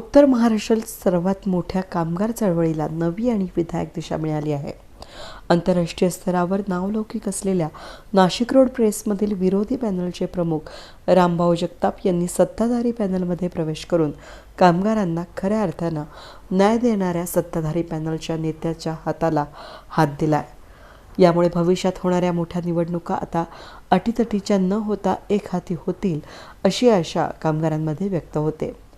उत्तर महाराष्ट्रातील सर्वात मोठ्या कामगार चळवळीला नवी आणि विधायक दिशा मिळाली आहे. आंतरराष्ट्रीय स्तरावर नावलौकिक असलेल्या नाशिक रोड प्रेसमधील विरोधी पॅनलचे प्रमुख रामभाऊ जगताप यांनी सत्ताधारी पॅनलमध्ये प्रवेश करून कामगारांना खऱ्या अर्थानं न्याय देणाऱ्या सत्ताधारी पॅनलच्या नेत्याच्या हाताला हात दिलाय. यामुळे भविष्यात होणाऱ्या मोठ्या निवडणुका आता अटीतटीच्या न होता एक हाती होतील अशी आशा कामगारांमध्ये व्यक्त होते.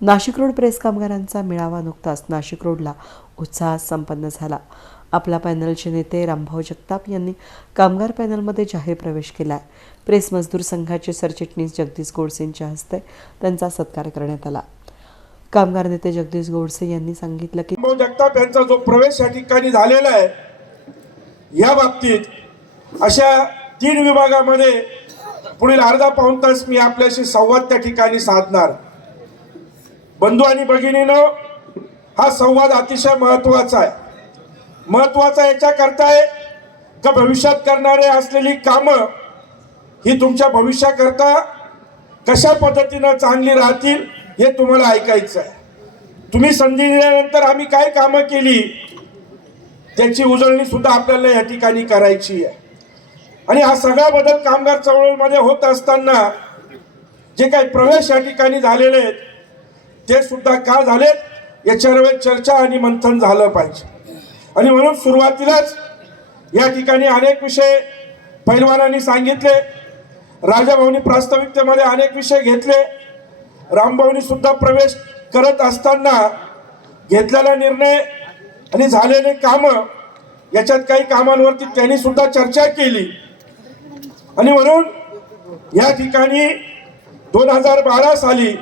नाशिक रोड प्रेस कामगारांचा मेळावा नुकताच नाशिक रोडला उत्साहात संपन्न झाला. आपला पॅनलचे नेते रामभाऊ जगताप यांनी कामगार पॅनलमध्ये जाहीर प्रवेश केला प्रेस मजदूर संघाचे सरचिटणीस जगदीश गोडसेंच्या हस्ते त्यांचा सत्कार करण्यात आला. कामगार नेते जगदीश गोडसे यांनी सांगितलं की जगताप यांचा जो प्रवेश या ठिकाणी झालेला आहे या बाबतीत अशा तीन विभागामध्ये पुढील अर्धा पाऊण तास मी आपल्याशी संवाद त्या ठिकाणी साधणार. बंधू आणि भगिनीनं हा संवाद अतिशय महत्त्वाचा आहे. महत्त्वाचा याच्याकरता आहे का भविष्यात करणारे असलेली कामं ही तुमच्या भविष्याकरता कशा पद्धतीनं चांगली राहतील हे तुम्हाला ऐकायचं आहे. तुम्ही संधी दिल्यानंतर आम्ही काय कामं केली त्याची उजळणी सुद्धा आपल्याला या ठिकाणी करायची आहे. आणि हा सगळा बदल कामगार चळवळीमध्ये होत असताना जे काही प्रवेश या ठिकाणी झालेले आहेत ते सुद्धा का झालेत याच्यावर चर्चा आणि मंथन झालं पाहिजे. आणि म्हणून सुरुवातीलाच या ठिकाणी अनेक विषय पैलवानांनी सांगितले राजाभाऊनी प्रास्ताविकतेमध्ये अनेक विषय घेतले रामभाऊनी सुद्धा प्रवेश करत असताना घेतलेला निर्णय आणि झालेले कामं याच्यात काही कामांवरती त्यांनी सुद्धा चर्चा केली. आणि म्हणून या ठिकाणी दोन हजार बारा साली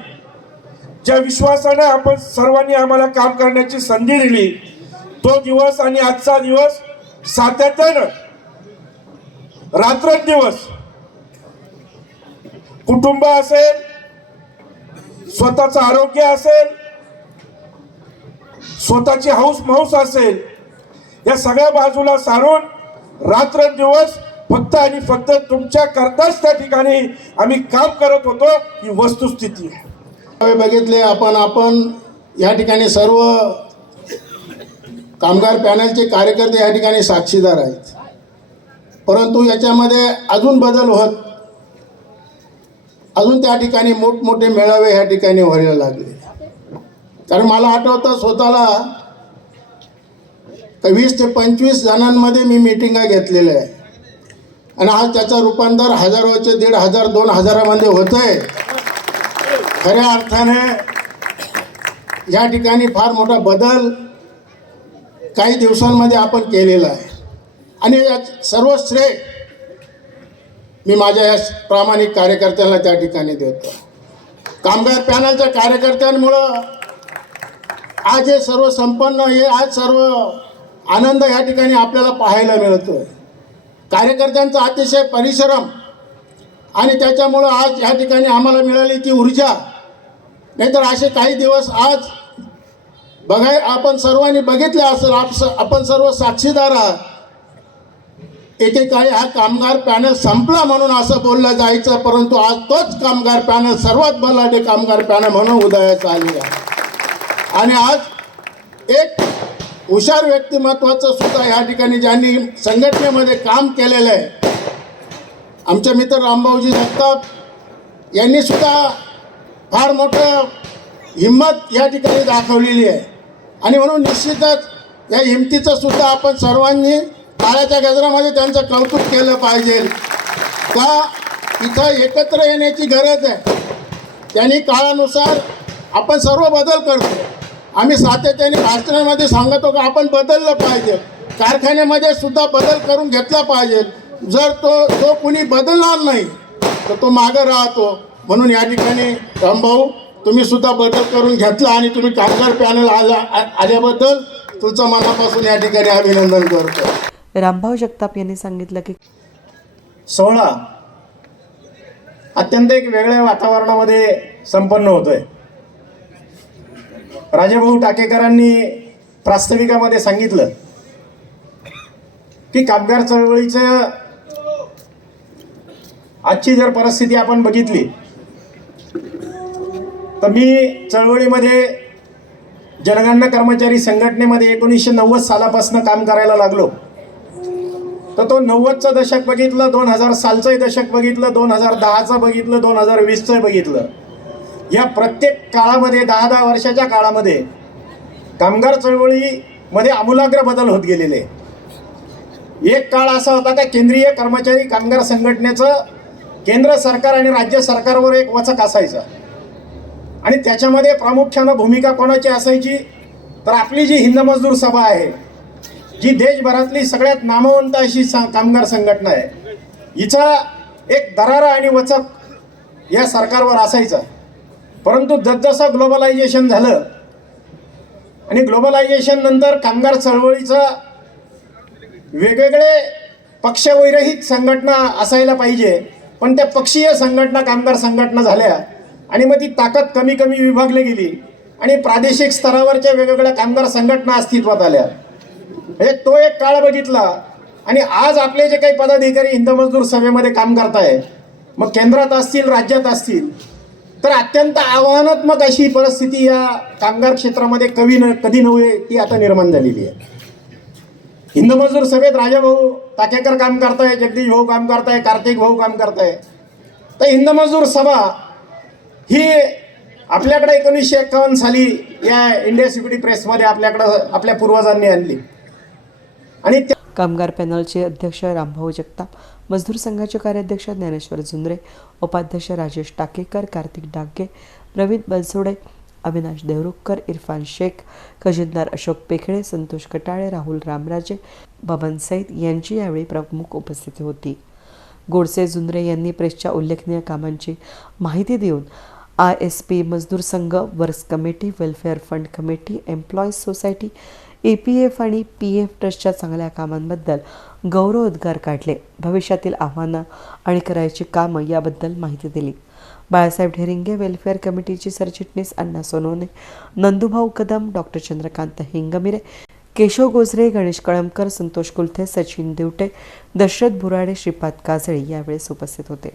ज्या विश्वासाने आपण सर्वांनी आम्हाला काम करण्याची संधी दिली तो दिवस आणि आजचा दिवस सातत्यानं रात्रंदिवस कुटुंब असेल स्वतःचं आरोग्य असेल स्वतःची हौस माऊस असेल या सगळ्या बाजूला सारून रात्रंदिवस फक्त आणि फक्त तुमच्या करताच त्या ठिकाणी आम्ही काम करत होतो ही वस्तुस्थिती आहे. बघितले आपण आपण या ठिकाणी सर्व कामगार पॅनलचे कार्यकर्ते या ठिकाणी साक्षीदार आहेत. परंतु याच्यामध्ये अजून बदल होत अजून त्या ठिकाणी मोठमोठे मेळावे ह्या ठिकाणी व्हायला लागले. कारण मला आठवतं स्वतःला वीस ते पंचवीस जणांमध्ये मी मिटिंगा घेतलेल्या आहे. आणि आज त्याचं रूपांतर हजारोचे दीड हजार दोन हजारामध्ये होतं आहे खऱ्या अर्थाने या ठिकाणी फार मोठा बदल काही दिवसांमध्ये आपण केलेला आहे. आणि या सर्व श्रेय मी माझ्या या प्रामाणिक कार्यकर्त्यांना त्या ठिकाणी देतो. कामगार पॅनलच्या कार्यकर्त्यांमुळं आज हे सर्व संपन्न हे आज सर्व आनंद या ठिकाणी आपल्याला पाहायला मिळतोय. कार्यकर्त्यांचा अतिशय परिश्रम आणि त्याच्यामुळं आज या ठिकाणी आम्हाला मिळाली ती ऊर्जा नाहीतर असे काही दिवस आज बघाय आपण सर्वांनी बघितले असेल आप आपण सर्व साक्षीदार आहात. एकेकाळी हा कामगार पॅनल संपला म्हणून असं बोललं जायचं परंतु आज तोच कामगार पॅनल सर्वात बलाढ्य कामगार पॅनल म्हणून उदयास आले आहे. आणि आज एक हुशार व्यक्तिमत्वाचं सुद्धा या ठिकाणी ज्यांनी संघटनेमध्ये काम केलेलं आहे. आमचे मित्र रामभाऊजी जगताप यांनी सुद्धा फार मोठं हिंमत या ठिकाणी दाखवलेली आहे. आणि म्हणून निश्चितच या हिमतीचं सुद्धा आपण सर्वांनी काळाच्या गजरामध्ये त्यांचं कौतुक केलं पाहिजे. का इथं एकत्र येण्याची गरज आहे. त्यांनी काळानुसार आपण सर्व बदल करतो. आम्ही सातत्याने भाषणामध्ये सांगतो का आपण बदललं पाहिजे. कारखान्यामध्ये सुद्धा बदल करून घेतला पाहिजे. जर तो जो कुणी बदलणार नाही तर तो मागं राहतो. म्हणून या ठिकाणी रामभाऊ तुम्ही सुद्धा बदल करून घेतला आणि तुम्ही कामगार पॅनल आला आल्याबद्दल तुमचं मनापासून या ठिकाणी अभिनंदन करतो. रामभाऊ जगताप यांनी सांगितलं की सोहळा अत्यंत एक वेगळ्या वातावरणामध्ये संपन्न होतोय. राजाभाऊ टाकेकरांनी प्रास्ताविकामध्ये सांगितलं की कामगार चळवळीचं आजची जर परिस्थिती आपण बघितली तर मी चळवळीमध्ये जनगणना कर्मचारी संघटनेमध्ये एकोणीसशे नव्वद सालापासून काम करायला लागलो. तर तो नव्वदचं दशक बघितलं दोन हजार सालचंही दशक बघितलं दोन हजार दहाचं बघितलं दोन हजार वीसचं बघितलं. या प्रत्येक काळामध्ये दहा दहा वर्षाच्या काळामध्ये कामगार चळवळीमध्ये आमूलाग्र बदल होत गेलेले. एक काळ असा होता का केंद्रीय कर्मचारी कामगार संघटनेचं केंद्र सरकार आणि राज्य सरकारवर एक वचक असायचं. आणि त्याच्यामध्ये प्रामुख्यानं भूमिका कोणाची असायची? तर आपली जी हिंद मजदूर सभा आहे जी देशभरातली सगळ्यात नामवंत अशी कामगार संघटना आहे हिचा एक दरारा आणि वचक या सरकारवर असायचा. परंतु जसजसं ग्लोबलायझेशन झालं आणि ग्लोबलायझेशन नंतर कामगार चळवळीचं वेगवेगळे पक्षविरहित संघटना असायला पाहिजे पण त्या पक्षीय संघटना कामगार संघटना झाल्या. आणि मग ती ताकद कमी कमी विभागली गेली. आणि प्रादेशिक स्तरावरच्या वेगवेगळ्या कामगार संघटना अस्तित्वात आल्या. म्हणजे तो एक काळ बघितला. आणि आज आपले जे काही पदाधिकारी हिंद मजदूर सभेमध्ये काम करताय मग केंद्रात असतील राज्यात असतील तर अत्यंत आव्हानात्मक अशी परिस्थिती या कामगार क्षेत्रामध्ये कवी न कधी नव्हे ती आता निर्माण झालेली आहे. हिंद मजदूर सभेत राजाभाऊ ताकेकर काम करताय जगदीश भाऊ काम करताय कार्तिक भाऊ काम करताय. तर हिंद मजदूर सभा ही आपल्याकडे एकोणीसशे एक्कावन्न साली या इंडिया सिक्युरिटी प्रेसमध्ये आपल्याकडं आपल्या पूर्वजांनी आणली. आणि कामगार पॅनलचे अध्यक्ष रामभाऊ जगताप मजदूर संघाचे कार्याध्यक्ष ज्ञानेश्वर झुंद्रे उपाध्यक्ष राजेश टाकेकर कार्तिक डागे प्रवीण बनसोडे अविनाश देवरुखकर इरफान शेख खजिनदार अशोक पेखळे संतोष कटाळे राहुल रामराजे बबन सैद यांची यावेळी प्रमुख उपस्थिती होती. गोडसे झुंद्रे यांनी प्रेसच्या उल्लेखनीय कामांची माहिती देऊन I S P Mazdoor Sangh works committee welfare fund committee employees society A P F आणि पी एफ ट्रस्टच्या चांगल्या कामांबद्दल गौरवोद्गार काढले. भविष्यातील आव्हानं आणि करायची कामं याबद्दल माहिती दिली. बाळासाहेब ढेरिंगे वेलफेअर कमिटीचे सरचिटणीस अण्णा सोनवणे नंदुभाऊ कदम डॉक्टर चंद्रकांत हिंगमिरे केशव गोजरे गणेश कळमकर संतोष कुलथे सचिन दिवटे दशरथ बुराडे श्रीपाद काजळे यावेळेस उपस्थित होते.